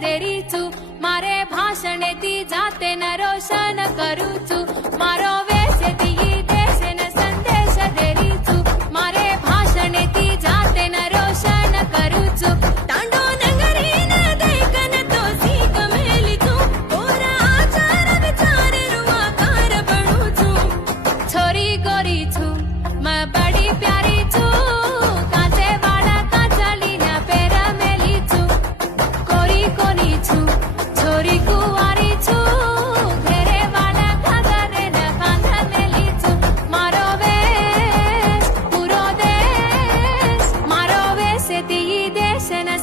देरीचू मारे भाषणे ती जाते न रोशन करूचू मारो वेश ती देश न संदेश देरीचू मारे भाषणे ती जाते न रोशन करूचू तांडो नगरी न देखन तो सीख मेलिचू ओरा आचार विचार रुआकार बनूचू छोरी गोरी छू मैं बड़ी प्यारी छू काचे वाला काचली न पेरा मेली छू कोरी कोनी छू छोरी कुवारी छू घेरे वाला खादने न कांधा मेली छू मारो वेश पूरो देश मारो वेश ती देश न